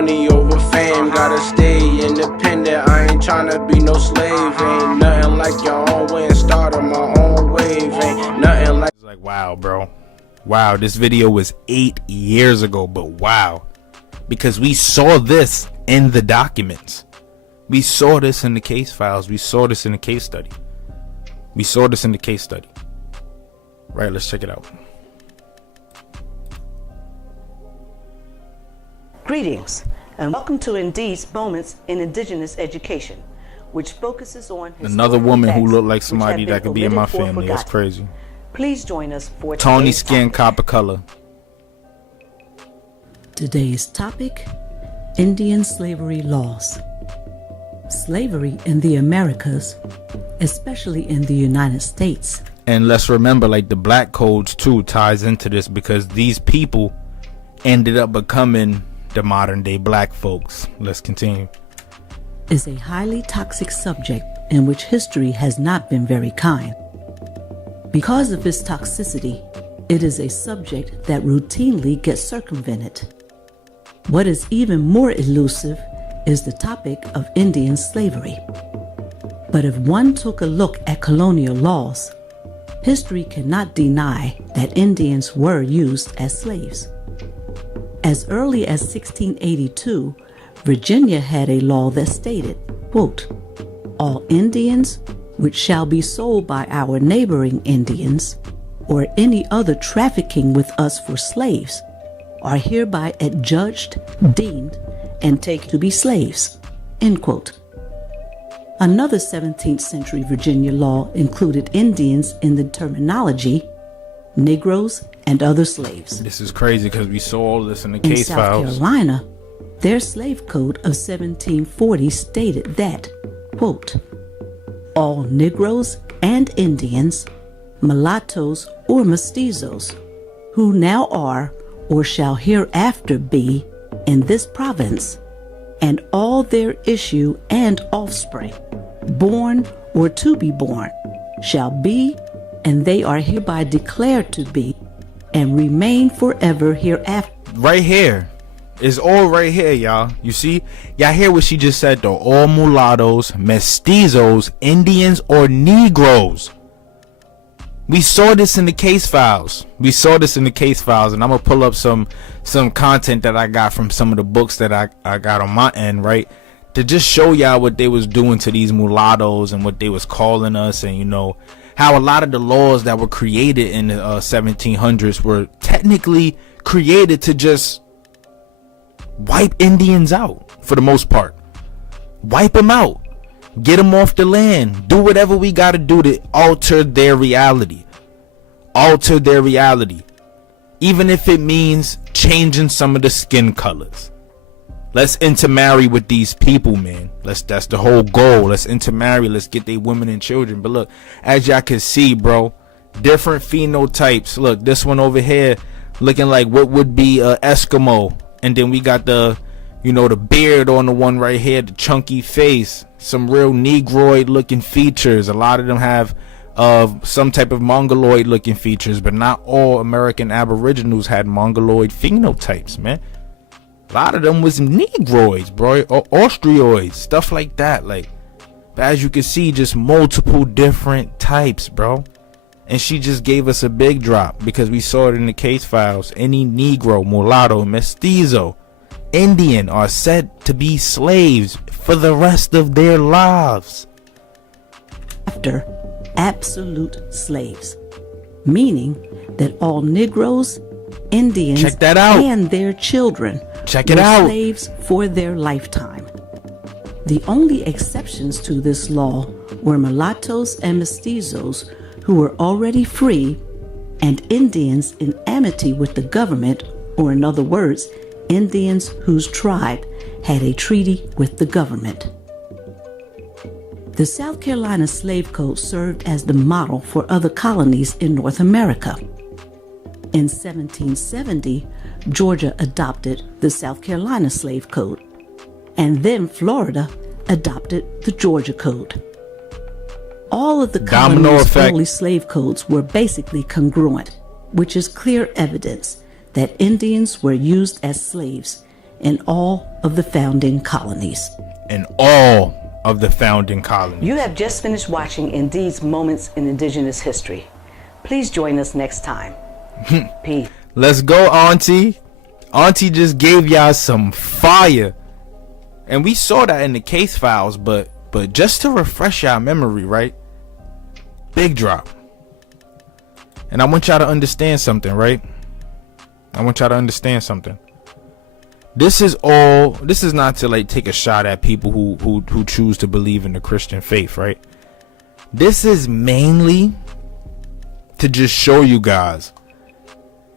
money over fame. Gotta stay independent, I ain't tryna be no slave. Ain't nothing like your own way and start on my own wave. Ain't nothing like. It's like, wow, bro. Wow, this video was 8 years ago, but wow. Because we saw this in the documents. We saw this in the case files. We saw this in the case study. We saw this in the case study. Right, let's check it out. Greetings, and welcome to Indeed's Moments in Indigenous Education, which focuses on another woman who looked like somebody that could be in my family. That's crazy. Please join us for Tony skin, copper color. Today's topic: Indian slavery laws. Slavery in the Americas, especially in the United States. And let's remember, like, the black codes too ties into this, because these people ended up becoming the modern day black folks. Let's continue. Is a highly toxic subject in which history has not been very kind. Because of its toxicity, it is a subject that routinely gets circumvented. What is even more elusive is the topic of Indian slavery. But if one took a look at colonial laws, history cannot deny that Indians were used as slaves. As early as 1682, Virginia had a law that stated, quote, "All Indians which shall be sold by our neighboring Indians, or any other trafficking with us for slaves, are hereby adjudged, deemed, and taken to be slaves," end quote. Another 17th century Virginia law included Indians in the terminology Negroes and other slaves. This is crazy because we saw all this in the case files. In South Carolina, their slave code of 1740 stated that, quote, "All Negroes and Indians, mulattoes or mestizos, who now are or shall hereafter be in this province, and all their issue and offspring, born or to be born, shall be, and they are hereby declared to be, and remain forever hereafter." Right here. It's all right here, y'all. You see? Y'all hear what she just said, though. All mulattoes, mestizos, Indians, or Negroes. We saw this in the case files. We saw this in the case files, and I'm gonna pull up some content that I got from some of the books that I got on my end, right? To just show y'all what they was doing to these mulattoes and what they was calling us, and you know how a lot of the laws that were created in the 1700s were technically created to just wipe Indians out for the most part. Wipe them out. Get them off the land. Do whatever we got to do to alter their reality. Alter their reality. Even if it means changing some of the skin colors. Let's intermarry with these people, man. That's the whole goal. Let's intermarry. Let's get their women and children. But look, as y'all can see, bro, different phenotypes. Look, this one over here looking like what would be Eskimo. And then we got the, you know, the beard on the one right here, the chunky face, some real Negroid looking features. A lot of them have some type of Mongoloid looking features, but not all American Aboriginals had Mongoloid phenotypes, man. A lot of them was Negroids, bro, or Austrioids, stuff like that. Like, but as you can see, just multiple different types, bro. And she just gave us a big drop because we saw it in the case files. Any Negro, mulatto, mestizo, Indian are said to be slaves for the rest of their lives. After absolute slaves, meaning that all Negroes, Indians, check that out, and their children check it out, slaves for their lifetime. The only exceptions to this law were mulattoes and mestizos who were already free, and Indians in amity with the government, or in other words, Indians whose tribe had a treaty with the government. The South Carolina Slave Code served as the model for other colonies in North America. In 1770, Georgia adopted the South Carolina Slave Code, and then Florida adopted the Georgia Code. All of the colonies' early slave codes were basically congruent, which is clear evidence that Indians were used as slaves in all of the founding colonies. In all of the founding colonies. You have just finished watching Indeed's Moments in Indigenous History. Please join us next time. Peace. Let's go, Auntie. Auntie just gave y'all some fire. And we saw that in the case files, but just to refresh y'all memory, right? Big drop. And I want y'all to understand something, right? I want y'all to understand something. This is not to like take a shot at people who choose to believe in the Christian faith, right? This is mainly to just show you guys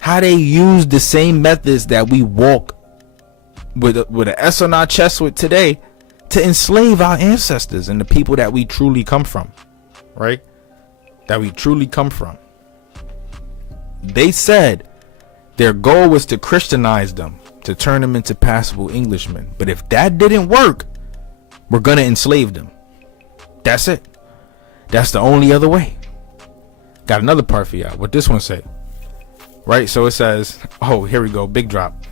how they use the same methods that we walk with an S on our chest with today to enslave our ancestors and the people that we truly come from, right? That we truly come from. They said their goal was to Christianize them, to turn them into passable Englishmen. But if that didn't work, we're gonna enslave them. That's it. That's the only other way. Got another part for y'all. What this one say? Right, so it says, oh, here we go, big drop.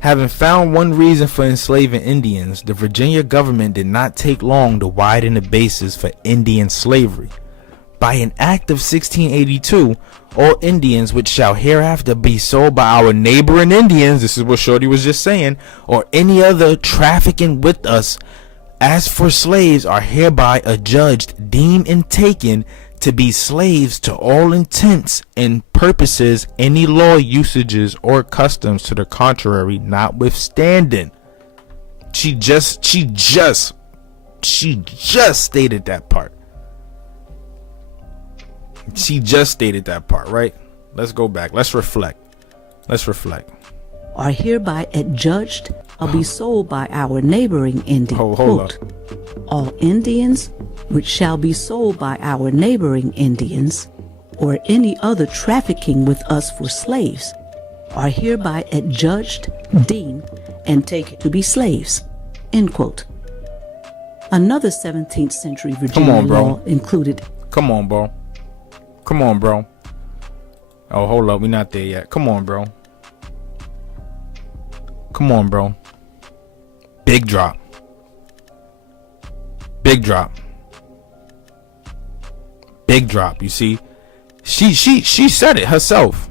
Having found one reason for enslaving Indians, the Virginia government did not take long to widen the basis for Indian slavery. By an act of 1682, all Indians which shall hereafter be sold by our neighboring Indians, this is what Shorty was just saying, or any other trafficking with us, as for slaves, are hereby adjudged, deemed, and taken to be slaves to all intents and purposes, any law, usages, or customs to the contrary notwithstanding. She just stated that part. She just stated that part, right? Let's go back. Let's reflect. Are hereby adjudged or be sold by our neighboring Indian. Hold up. All Indians which shall be sold by our neighboring Indians or any other trafficking with us for slaves are hereby adjudged, deemed, and taken to be slaves. End quote. Another 17th century Virginia law included. Come on, bro. Oh, hold up. We're not there yet. Come on, bro. Big drop. You see, she said it herself.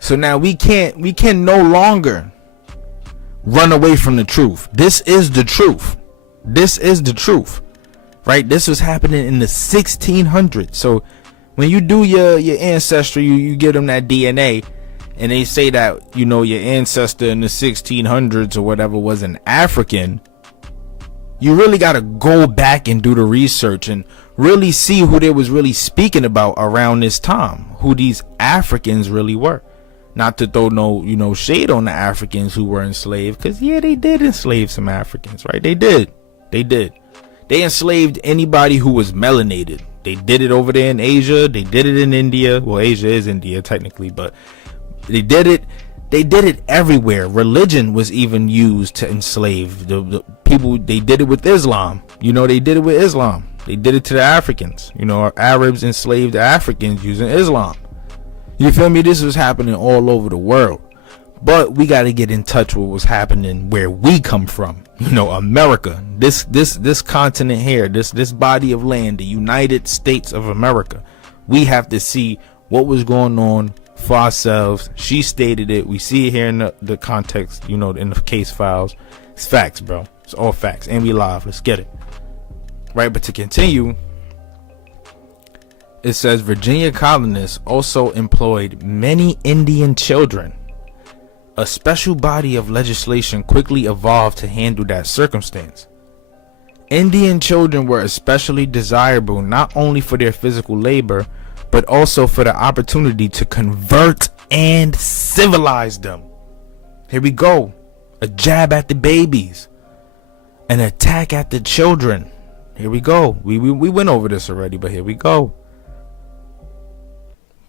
So now we can no longer run away from the truth. This is the truth. Right? This was happening in the 1600s. So when you do your ancestry, you give them that DNA, and they say that, you know, your ancestor in the 1600s or whatever was an African. You really got to go back and do the research and really see who they was really speaking about around this time, who these Africans really were. Not to throw no shade on the Africans who were enslaved, because yeah, they did enslave some Africans, right? They did. They enslaved anybody who was melanated. They did it over there in Asia. They did it in India. Well, Asia is India technically, but they did it. They did it everywhere. Religion was even used to enslave the people. They did it with Islam. They did it with Islam. They did it to the Africans. Arabs enslaved the Africans using Islam. You feel me? This was happening all over the world. But we got to get in touch with what's happening where we come from. America. This continent here, this body of land, the United States of America. We have to see what was going on for ourselves. She stated it. We see it here in the context, in the case files. It's facts, bro. It's all facts. And we live. Let's get it. Right, but to continue, it says Virginia colonists also employed many Indian children. A special body of legislation quickly evolved to handle that circumstance. Indian children were especially desirable not only for their physical labor, but also for the opportunity to convert and civilize them. Here we go. A jab at the babies. An attack at the children. Here we go. We went over this already, but here we go.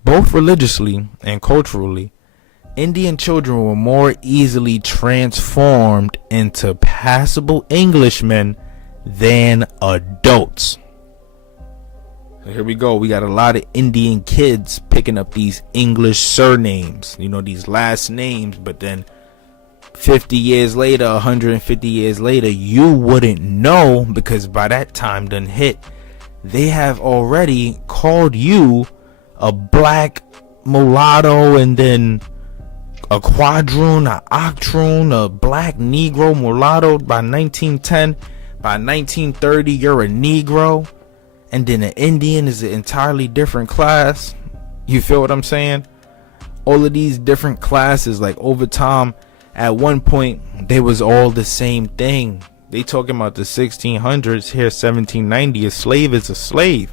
Both religiously and culturally, Indian children were more easily transformed into passable Englishmen than adults. So here we go. We got a lot of Indian kids picking up these English surnames, these last names, but then 50 years later, 150 years later, you wouldn't know, because by that time done hit, they have already called you a black mulatto, and then a quadroon, a octroon, a black Negro mulatto by 1910. By 1930, you're a Negro, and then an Indian is an entirely different class. You feel what I'm saying? All of these different classes, like over time, at one point, they was all the same thing. They talking about the 1600s here, 1790. A slave is a slave.